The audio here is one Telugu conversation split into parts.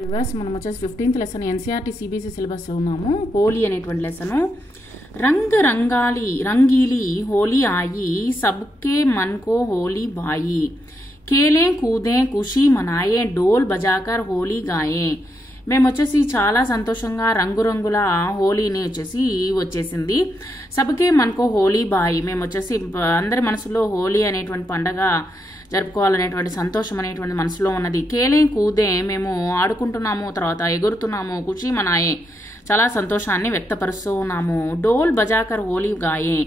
వ్యూవర్స్ మనం వచ్చేసి 15th lesson NCERT CBSE syllabus ఉన్నాము. హోలీ అనేటువంటి లెసను. రంగ్ రంగీली होली आई सबके मन को होली भाई खेलें कूदें खुशी मनाएं డోల్ బజాకర్ హోలీ గాయే. మేము వచ్చేసి చాలా సంతోషంగా రంగురంగుల హోలీని వచ్చేసింది. సబ్కే మనకో హోలీ బాయ్. మేము వచ్చేసి అందరి మనసులో హోలీ అనేటువంటి పండగ జరుపుకోవాలనేటువంటి సంతోషం అనేటువంటి మనసులో ఉన్నది. కేలే కూదే మేము ఆడుకుంటున్నాము, తర్వాత ఎగురుతున్నాము. ఖుషి మనాయే చాలా సంతోషాన్ని వ్యక్తపరుస్తూ ఉన్నాము. డోల్ బజాకర్ హోలీ గాయే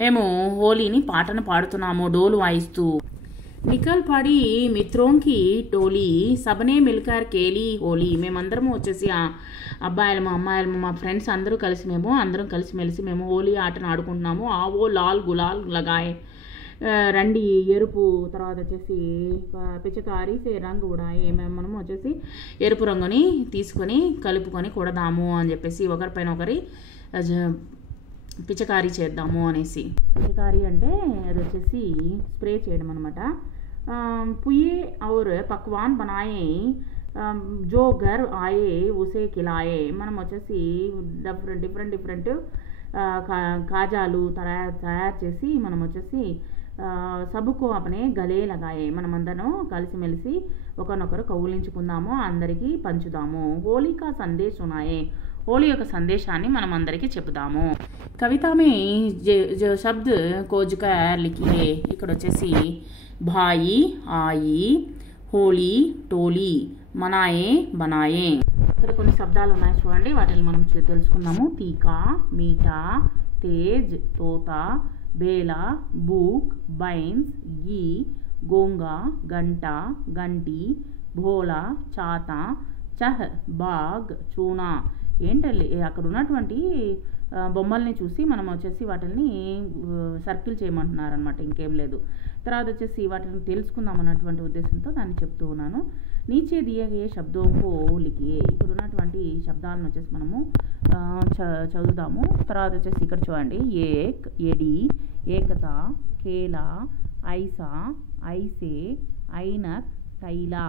మేము హోలీని పాటను పాడుతున్నాము డోలు వాయిస్తూ. నికల్ పడి మిత్రోంకి టోలీ సబనే మిల్కర్ కేలీ హోలీ. మేమందరము వచ్చేసి అబ్బాయిలము అమ్మాయిలము మా ఫ్రెండ్స్ అందరూ కలిసి అందరం కలిసిమెలిసి మేము హోలీ ఆటను ఆడుకుంటున్నాము. ఆవో లాల్ గులాల్ లగాయే రండి ఎరుపు, తర్వాత వచ్చేసి పిచకారి సే రంగు ఉడాయే మనం వచ్చేసి ఎరుపు రంగుని తీసుకొని కలుపుకొని కొడదాము అని చెప్పేసి ఒకరిపైన ఒకరి పిచకారీ చేద్దాము అనేసి. పిచకారీ అంటే అది వచ్చేసి స్ప్రే చేయడం అనమాట. పుయ్యే ఔర్ పక్వాన్ బనాయే జో ఘర్ ఆయే ఉసే కిలాయే. మనం వచ్చేసి డిఫరెంట్ కాజాలు తయారు చేసి మనం వచ్చేసి సబుకో అపనే గలే లగాయే మనమందరం కలిసిమెలిసి ఒకరినొకరు కౌలించుకుందాము, అందరికీ పంచుదాము. హోలీ కా సందేశ్ ఉన్నాయే హోలీ యొక్క సందేశాన్ని మనం అందరికీ చెబుదాము. కవితమే శబ్ద్ కోజ్కర్ లిఖియే. ఇక్కడ వచ్చేసి భాయి ఆయి హోలీ టోలీ మనాయే బనాయే. ఇక్కడ కొన్ని శబ్దాలు ఉన్నాయి చూడండి, వాటిని మనం తెలుసుకుందాము. తీకా మీఠా తేజ్ తోతా బేలా బూక్ బైన్స్ గీ గోంగా గంట గంటి భోలా చాత చహ్ బాగ్ చూనా. ఏంటల్లి అక్కడ ఉన్నటువంటి బొమ్మల్ని చూసి మనం వచ్చేసి వాటిని సర్కిల్ చేయమంటున్నారు అనమాట, ఇంకేం లేదు. తర్వాత వచ్చేసి వాటిని తెలుసుకుందాం అన్నటువంటి ఉద్దేశంతో దాన్ని చెప్తూ ఉన్నాను. నీచే దియే శబ్దోంకో లిఖియే. ఇక్కడ ఉన్నటువంటి శబ్దాలను వచ్చేసి మనము చదువుదాము. తర్వాత వచ్చేసి ఇక్కడ చూడండి, ఏక్ ఎడి ఏకత కేలా ఐసా ఐసే ఐనక్ తైలా.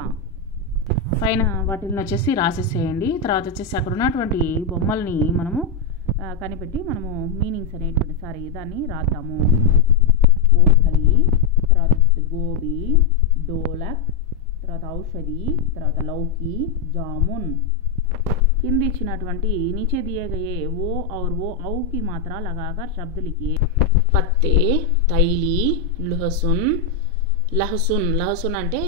పైన వాటిని వచ్చేసి రాసేసేయండి. తర్వాత వచ్చేసి అక్కడ ఉన్నటువంటి బొమ్మల్ని మనము కనిపెట్టి మనము మీనింగ్స్ అనేటువంటి దాన్ని రాద్దాము. ఓఖలి, తర్వాత వచ్చేసి గోబీ డోలక్, తర్వాత ఔషధి, తర్వాత లౌకి జామున్. కింద ఇచ్చినటువంటి నీచే దియే గయే ఓ ఔర్ ఓ ఔ కి మాత్ర లగాకర్ శబ్ద లిఖియే. పత్తే తైలి లహసున్ లహసున్ లహసున్ అంటే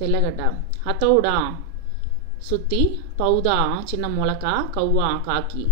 తెల్లగడ్డ. హతౌడా సుత్తి పౌదా చిన్న మొలక కవ్వ కాకి.